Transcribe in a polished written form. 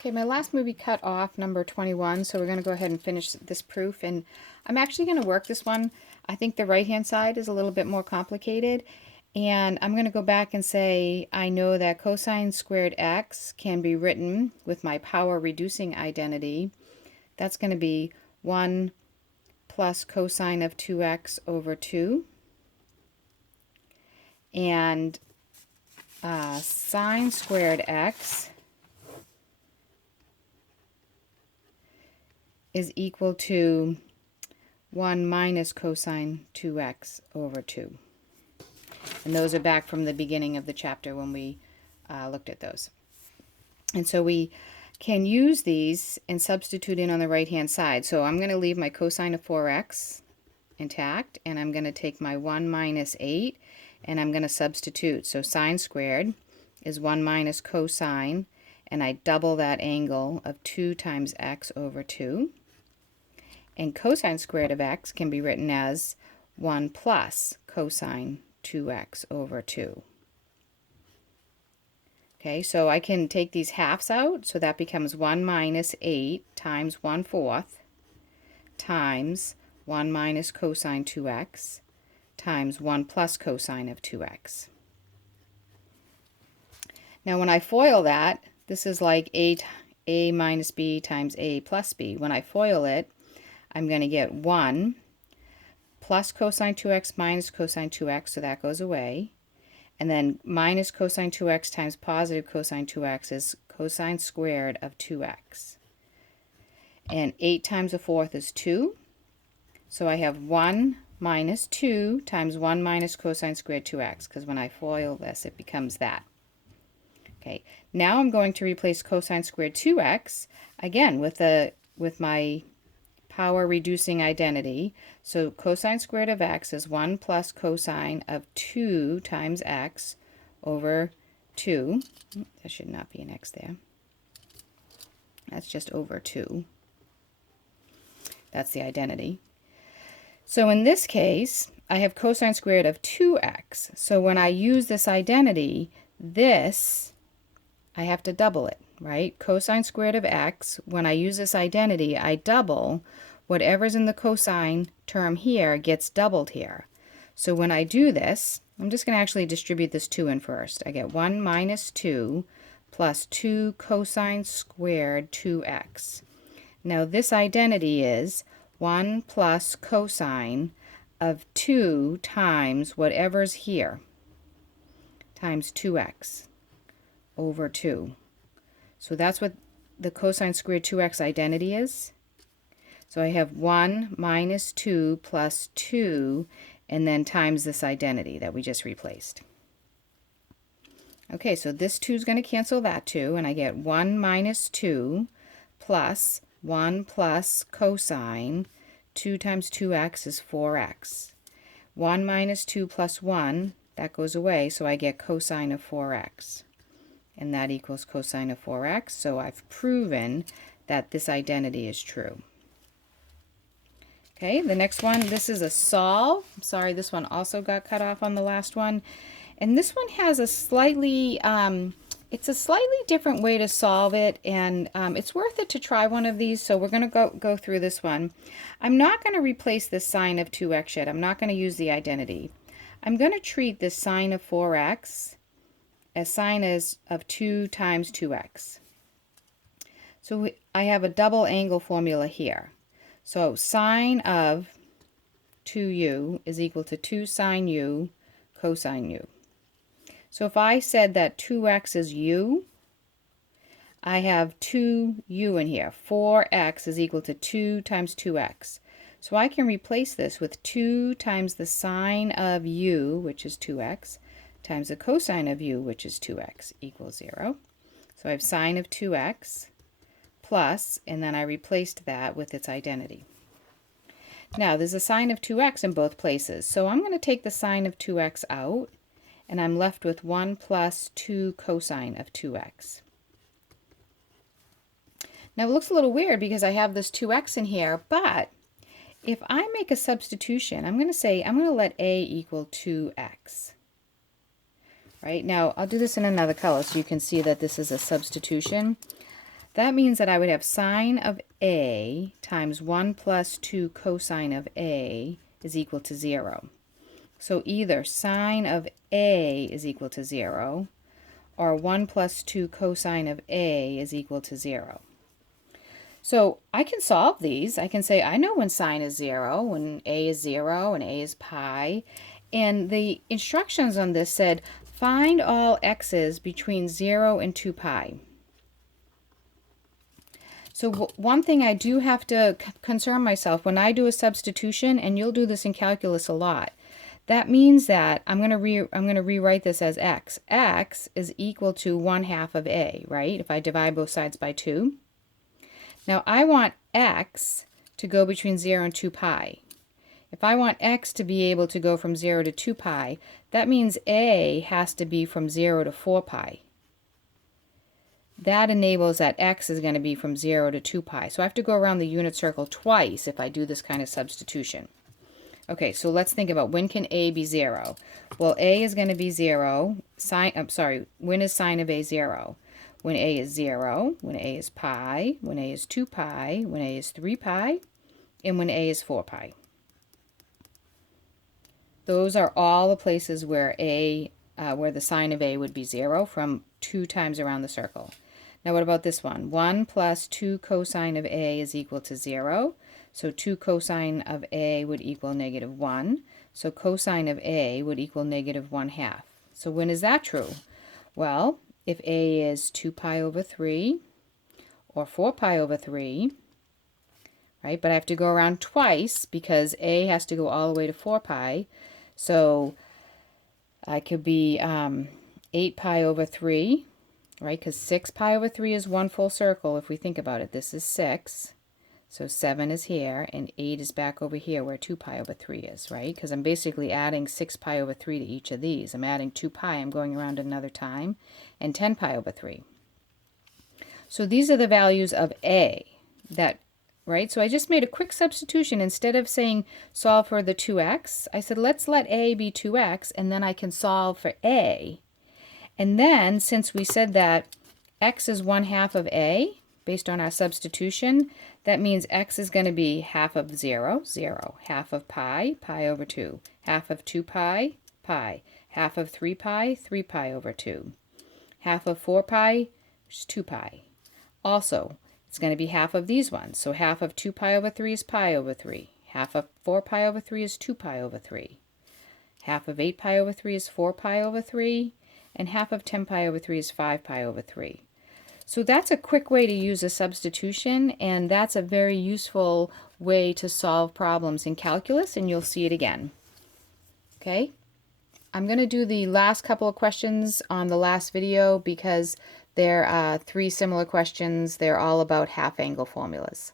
Okay, my last movie cut off number 21, so we're going to go ahead and finish this proof. And I'm actually going to work this one. I think the right-hand side is a little bit more complicated. And I'm going to go back and say, I know that cosine squared x can be written with my power reducing identity. That's going to be 1 plus cosine of 2x over 2. And sine squared x is equal to 1 minus cosine 2x over 2. And those are back from the beginning of the chapter when we looked at those. And so we can use these and substitute in on the right-hand side. So I'm going to leave my cosine of 4x intact, and I'm going to take my 1 minus 8, and I'm going to substitute. So sine squared is 1 minus cosine, and I double that angle of 2 times x over 2. And cosine squared of x can be written as 1 plus cosine 2x over 2. Okay, so I can take these halves out, so that becomes 1 minus 8 times 1/4 times 1 minus cosine 2x times 1 plus cosine of 2x. Now when I FOIL that, this is like a minus b times a plus b. When I FOIL it, I'm going to get 1 plus cosine 2x minus cosine 2x, so that goes away. And then minus cosine 2x times positive cosine 2x is cosine squared of 2x. And 8 times 1/4 is 2. So I have 1 minus 2 times 1 minus cosine squared 2x, because when I FOIL this, it becomes that. Okay, now I'm going to replace cosine squared 2x, again, with my power reducing identity. So cosine squared of x is 1 plus cosine of 2 times x over 2. There should not be an x there. That's just over 2. That's the identity. So in this case, I have cosine squared of 2x. So when I use this identity, this, I have to double it, right? Cosine squared of x, when I use this identity, I double whatever's in the cosine term here gets doubled here. So when I do this, I'm just going to actually distribute this 2 in first. I get 1 minus 2 plus 2 cosine squared 2x. Now this identity is 1 plus cosine of 2 times whatever's here times 2x over 2. So that's what the cosine squared 2x identity is. So I have 1 minus 2 plus 2, and then times this identity that we just replaced. Okay, so this 2 is going to cancel that 2, and I get 1 minus 2 plus 1 plus cosine 2 times 2x is 4x. 1 minus 2 plus 1, that goes away, so I get cosine of 4x. And that equals cosine of 4x, so I've proven that this identity is true. Okay, the next one, this is a solve. I'm sorry, this one also got cut off on the last one. And this one has a slightly, it's a slightly different way to solve it, and it's worth it to try one of these, so we're going to go through this one. I'm not going to replace this sine of 2x yet. I'm not going to use the identity. I'm going to treat this sine of 4x as sine of 2 times 2x. So I have a double angle formula here. So sine of 2u is equal to 2 sine u cosine u. So if I said that 2x is u, I have 2u in here. 4x is equal to 2 times 2x. So I can replace this with 2 times the sine of u, which is 2x, times the cosine of u, which is 2x, equals 0. So I have sine of 2x plus, and then I replaced that with its identity. Now there's a sine of 2x in both places, so I'm going to take the sine of 2x out, and I'm left with 1 plus 2 cosine of 2x. Now it looks a little weird because I have this 2x in here, but if I make a substitution, I'm going to let a equal 2x. Right, now I'll do this in another color so you can see that this is a substitution. that means that I would have sine of A times 1 plus 2 cosine of A is equal to 0. So either sine of A is equal to 0, or 1 plus 2 cosine of A is equal to 0. So I can solve these. I can say I know when sine is 0, when A is 0, and A is pi. And the instructions on this said, find all x's between 0 and 2 pi. So one thing I do have to concern myself when I do a substitution, and you'll do this in calculus a lot, that means that I'm going to rewrite this as x. X is equal to 1/2 of A, right? If I divide both sides by 2. Now I want x to go between 0 and 2 pi. If I want x to be able to go from 0 to 2 pi, that means A has to be from 0 to 4 pi. That enables that x is going to be from 0 to 2 pi. So I have to go around the unit circle twice if I do this kind of substitution. Okay, so let's think about when can A be 0? Well, A is going to be 0. When is sine of A 0? When A is 0, when A is pi, when A is 2 pi, when A is 3 pi, and when A is 4 pi. Those are all the places where where the sine of A would be 0 from 2 times around the circle. Now what about this one? 1 plus 2 cosine of A is equal to 0. So 2 cosine of A would equal -1. So cosine of A would equal -1/2. So when is that true? Well, if A is 2 pi over 3 or 4 pi over 3, right? But I have to go around twice because A has to go all the way to 4 pi. So I could be 8 pi over 3, right? Because 6 pi over 3 is one full circle. If we think about it, this is 6. So 7 is here, and 8 is back over here where 2 pi over 3 is, right? Because I'm basically adding 6 pi over 3 to each of these. I'm adding 2 pi, I'm going around another time, and 10 pi over 3. So these are the values of A, right? So I just made a quick substitution. Instead of saying solve for the 2x, I said let's let A be 2x, and then I can solve for A. And then, since we said that x is 1/2 of A, based on our substitution, that means x is going to be half of 0, 0, half of pi, pi over 2, half of 2 pi, pi, half of 3 pi, 3 pi over 2, half of 4 pi, which is 2 pi. Also, it's going to be half of these ones. So half of 2 pi over 3 is pi over 3. Half of 4 pi over 3 is 2 pi over 3. Half of 8 pi over 3 is 4 pi over 3. And half of 10 pi over 3 is 5 pi over 3. So that's a quick way to use a substitution, and that's a very useful way to solve problems in calculus, and you'll see it again. Okay? I'm going to do the last couple of questions on the last video because there are 3 similar questions. They're all about half angle formulas.